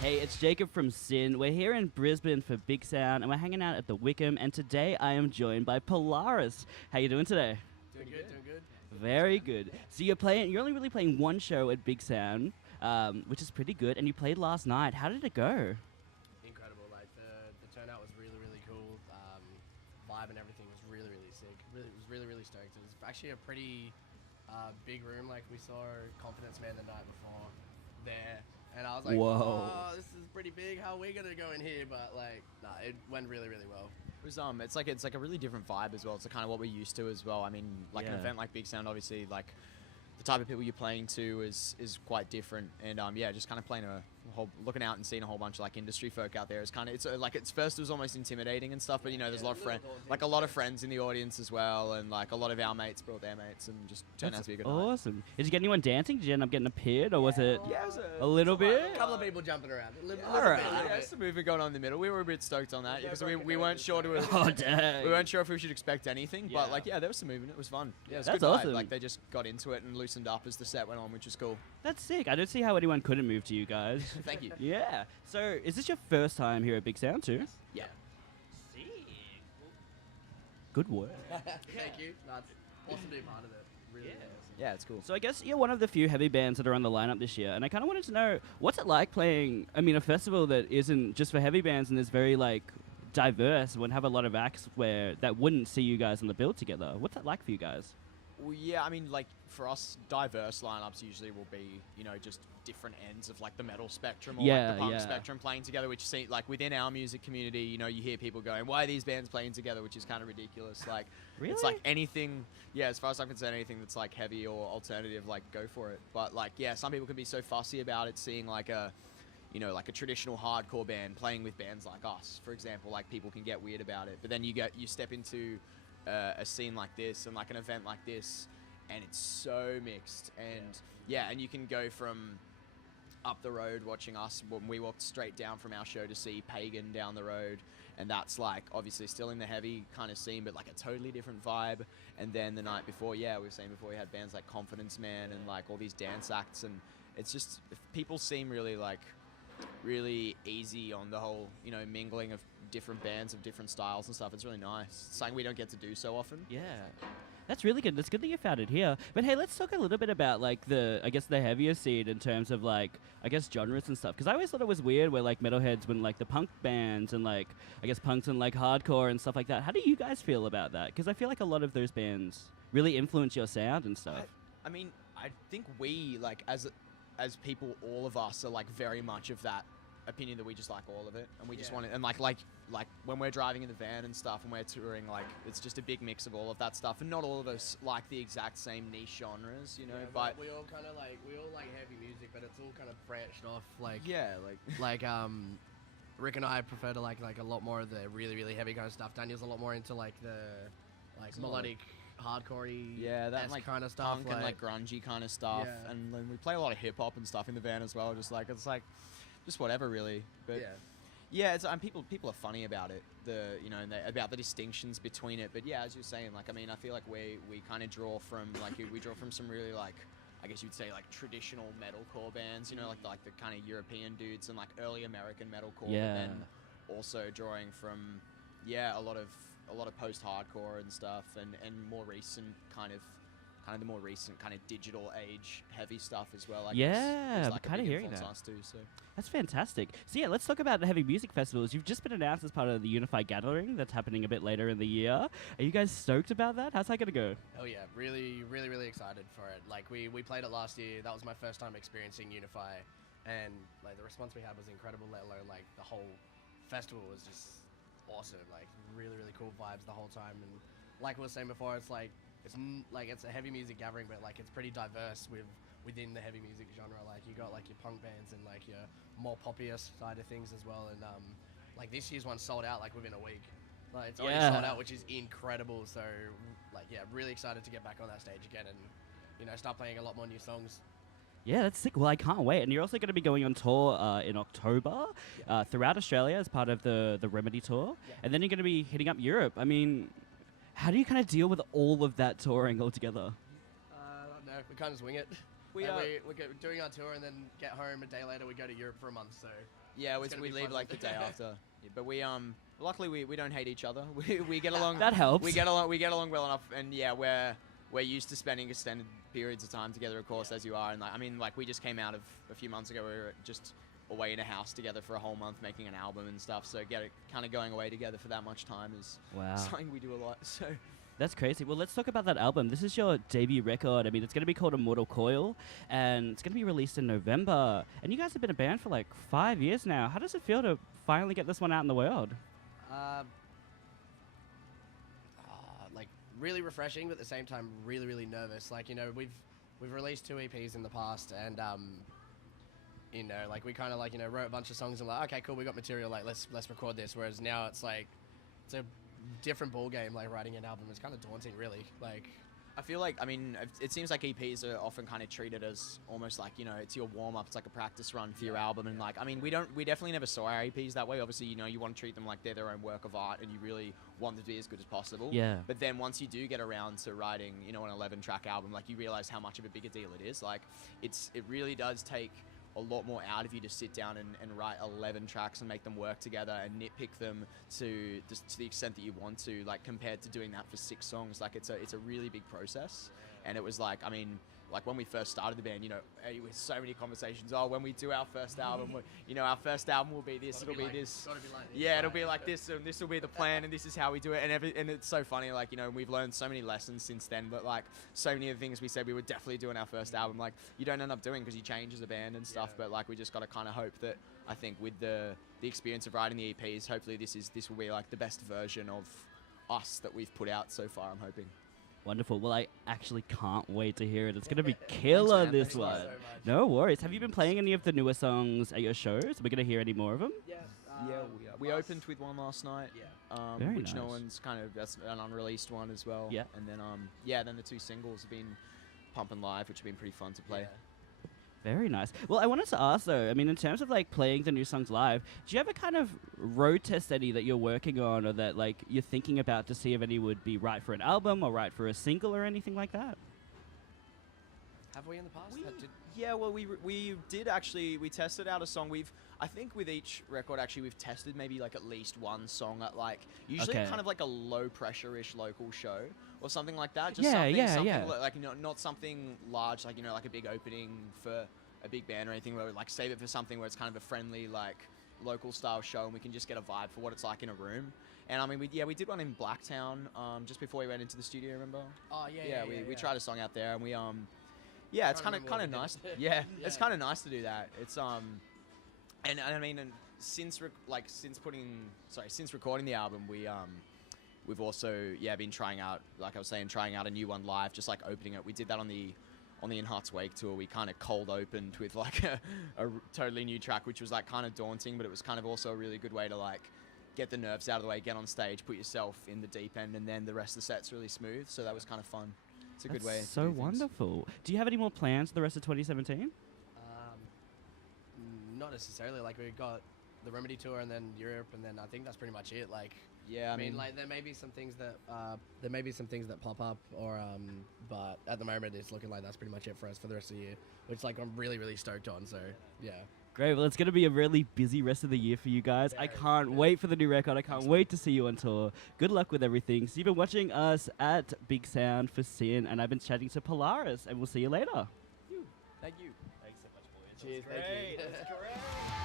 Hey, it's Jacob from SYN. We're here in Brisbane for Big Sound, and we're hanging out at the Wickham. And today I am joined by Polaris. How you doing today? Doing good. Very good. So you're only really playing one show at Big Sound, which is pretty good. And you played last night. How did it go? Incredible. Like the turnout was really cool. Vibe and everything was really sick. It was really stoked. It was actually a pretty big room. Like we saw Confidence Man the night before there. And I was like, whoa, oh, this is pretty big. How are we gonna go in here? But like, nah, it went really well. It was it's like a really different vibe as well. It's kind of what we're used to as well. I mean, like an event like Big Sound, obviously, like the type of people you're playing to is quite different. And yeah, just kind of playing looking out and seeing a whole bunch of like industry folk out there is kind of it's first it was almost intimidating and stuff, but you know there's a lot of friends in the audience as well, and like a lot of our mates brought their mates and just turned out to be a good night. Awesome. Did you get anyone dancing? Did you end up getting appeared, or was it a little bit? A couple of people jumping around. There's some movement going on in the middle. We were a bit stoked on that because we weren't sure dang. we weren't sure if we should expect anything, but like there was some movement. It was fun. Yeah, it was That's a good awesome. night. Like they just got into it and loosened up as the set went on, which was cool. That's sick. I don't see how anyone couldn't move to you guys. Thank you. Yeah. So, is this your first time here at Big Sound too? Yeah. Sick. Good work. Thank you. That's awesome to be part of it. Really awesome. Yeah, it's cool. So I guess you're one of the few heavy bands that are on the lineup this year, and I kind of wanted to know what's it like playing. I mean, a festival that isn't just for heavy bands and is very like diverse. Would have a lot of acts that wouldn't see you guys on the bill together. What's that like for you guys? Well, yeah, I mean, like, for us, diverse lineups usually will be, you know, just different ends of, like, the metal spectrum or, like, the punk spectrum playing together, which, like, within our music community, you know, you hear people going, why are these bands playing together, which is kind of ridiculous. Like, really? It's, like, anything, yeah, as far as I'm concerned, anything that's, like, heavy or alternative, like, go for it. But, like, yeah, some people can be so fussy about it, seeing, like, you know, like a traditional hardcore band playing with bands like us, for example. Like, people can get weird about it. But then you step into a scene like this and like an event like this, and it's so mixed. And yeah, and you can go from up the road watching us when we walked straight down from our show to see Pagan down the road, and that's like obviously still in the heavy kind of scene, but like a totally different vibe. And then the night before, we had bands like Confidence Man and like all these dance acts, and it's just people seem really easy on the whole, you know, mingling of different bands of different styles and stuff. It's really nice. It's something we don't get to do so often. Yeah. That's really good. That's good that you found it here. But hey, let's talk a little bit about like the heavier scene in terms of like, I guess genres and stuff. Because I always thought it was weird where like metalheads went like the punk bands and like, I guess punks and like hardcore and stuff like that. How do you guys feel about that? Because I feel like a lot of those bands really influence your sound and stuff. I mean, I think we like as people, all of us are like very much of that opinion that we just like all of it, and we just want it. And like when we're driving in the van and stuff and we're touring, like it's just a big mix of all of that stuff, and not all of us like the exact same niche genres, you know. Yeah, but we all kind of like heavy music, but it's all kind of branched off. Like like Rick and I prefer to like a lot more of the really heavy kind of stuff. Daniel's a lot more into like the melodic hardcore-y that like kind of stuff, punk and like grungy kind of stuff. Yeah. And then we play a lot of hip hop and stuff in the van as well. Just like it's like just whatever really. But yeah, it's people are funny about it. About the distinctions between it. But yeah, as you're saying, like I mean, I feel like we kind of draw from some really like, I guess you'd say like traditional metalcore bands. You know, like the kind of European dudes and like early American metalcore. Yeah. But then also drawing from a lot of post-hardcore and stuff, and more recent kind of the more recent kind of digital age heavy stuff as well. I guess. I'm Like kind of hearing that. Us too, so. That's fantastic. So yeah, let's talk about the heavy music festivals. You've just been announced as part of the Unify Gathering that's happening a bit later in the year. Are you guys stoked about that? How's that going to go? Oh yeah, really excited for it. Like we played it last year. That was my first time experiencing Unify, and like the response we had was incredible. Let alone like the whole festival was just awesome. Like really cool vibes the whole time. And like we were saying before, it's a heavy music gathering, but like it's pretty diverse within the heavy music genre. Like you got like your punk bands and like your more poppier side of things as well. And like this year's one sold out like within a week. Like it's already sold out, which is incredible. So like really excited to get back on that stage again and, you know, start playing a lot more new songs. Yeah, that's sick. Well, I can't wait. And you're also going to be going on tour in October throughout Australia as part of the Remedy tour. Yeah. And then you're going to be hitting up Europe. I mean, how do you kind of deal with all of that touring all together? No, we kind of just wing it. We and we're doing our tour and then get home a day later. We go to Europe for a month. So yeah, it's gonna we be leave fun. like the day after. Yeah, but we luckily we don't hate each other. We get along. That helps. We get along well enough, and yeah, we're used to spending extended periods of time together, of course, as you are. And like, I mean, like we just came out of a few months ago. We were just away in a house together for a whole month making an album and stuff. So kind of going away together for that much time is Wow. something we do a lot. So. That's crazy. Well, let's talk about that album. This is your debut record. I mean, it's going to be called Immortal Coil, and it's going to be released in November. And you guys have been a band for like 5 years now. How does it feel to finally get this one out in the world? Like really refreshing, but at the same time really really nervous. Like, you know, we've released 2 EPs in the past, and you know, like we kind of like, you know, wrote a bunch of songs and like, okay, cool, we got material, like let's record this. Whereas now it's like it's a different ball game. Like writing an album is kind of daunting, really. Like I feel like, I mean, it seems like EPs are often kind of treated as almost like, you know, it's your warm-up, it's like a practice run for your album, and like, I mean, we definitely never saw our EPs that way. Obviously, you know, you want to treat them like they're their own work of art, and you really want them to be as good as possible. Yeah. But then once you do get around to writing, you know, an 11-track album, like you realize how much of a bigger deal it is. Like, it really does take a lot more out of you to sit down and write 11 tracks and make them work together and nitpick them to the extent that you want to, like compared to doing that for 6 songs. Like it's a really big process. And it was like, I mean, like when we first started the band, you know, with so many conversations, oh, when we do our first album, you know, our first album will be this, it'll be like, this. Yeah, it'll be like this, and this will be the plan, and this is how we do it, and it's so funny, like, you know, we've learned so many lessons since then, but like, so many of the things we said we would definitely do in our first album, like, you don't end up doing because you change as a band and stuff, but like, we just got to kind of hope that, I think with the experience of writing the EPs, hopefully this will be like the best version of us that we've put out so far, I'm hoping. Wonderful. Well, I actually can't wait to hear it. It's going to be killer, man. this Thanks one. so much. No worries. Have you been playing any of the newer songs at your shows? We're going to hear any more of them? Yeah. We opened with one last night. Yeah. Very Which no nice. one's kind of, that's an unreleased one as well. Yeah. And then then the 2 singles have been pumping live, which have been pretty fun to play. Yeah. Very nice. Well, I wanted to ask though, I mean, in terms of like playing the new songs live, do you ever kind of road test any that you're working on or that like you're thinking about to see if any would be right for an album or right for a single or anything like that? Have we in the past? Yeah, well, we did actually, we tested out a song. I think with each record, actually, we've tested maybe like at least one song at like, usually Okay. kind of like a low pressure-ish local show or something like that. Just Yeah, something yeah. like, you know, not something large, like, you know, like a big opening for a big band or anything, where we like save it for something where it's kind of a friendly, like local style show and we can just get a vibe for what it's like in a room. And I mean, we did one in Blacktown just before we went into the studio, remember? Oh, yeah. We tried a song out there and we it's kind of nice. Yeah, it's kind of nice to do that. It's and I mean, and since recording the album, we've also been trying out, like I was saying, trying out a new one live, just like opening it. We did that on the In Heart's Wake tour. We kind of cold opened with like a totally new track, which was like kind of daunting, but it was kind of also a really good way to like get the nerves out of the way, get on stage, put yourself in the deep end, and then the rest of the set's really smooth. So that was kind of fun. It's a good way. So to do things. wonderful. Do you have any more plans for the rest of 2017? Not necessarily. Like, we've got the Remedy tour and then Europe, and then I think that's pretty much it. Like, Yeah, I mean, like, there may be some things that pop up, or but at the moment it's looking like that's pretty much it for us for the rest of the year, which like I'm really really stoked on. So yeah. Great. Well, it's going to be a really busy rest of the year for you guys. I can't wait for the new record. I can't wait to see you on tour. Good luck with everything. So you've been watching us at Big Sound for SYN, and I've been chatting to Polaris, and we'll see you later. Thank you. Cheers. Thank you. That's great.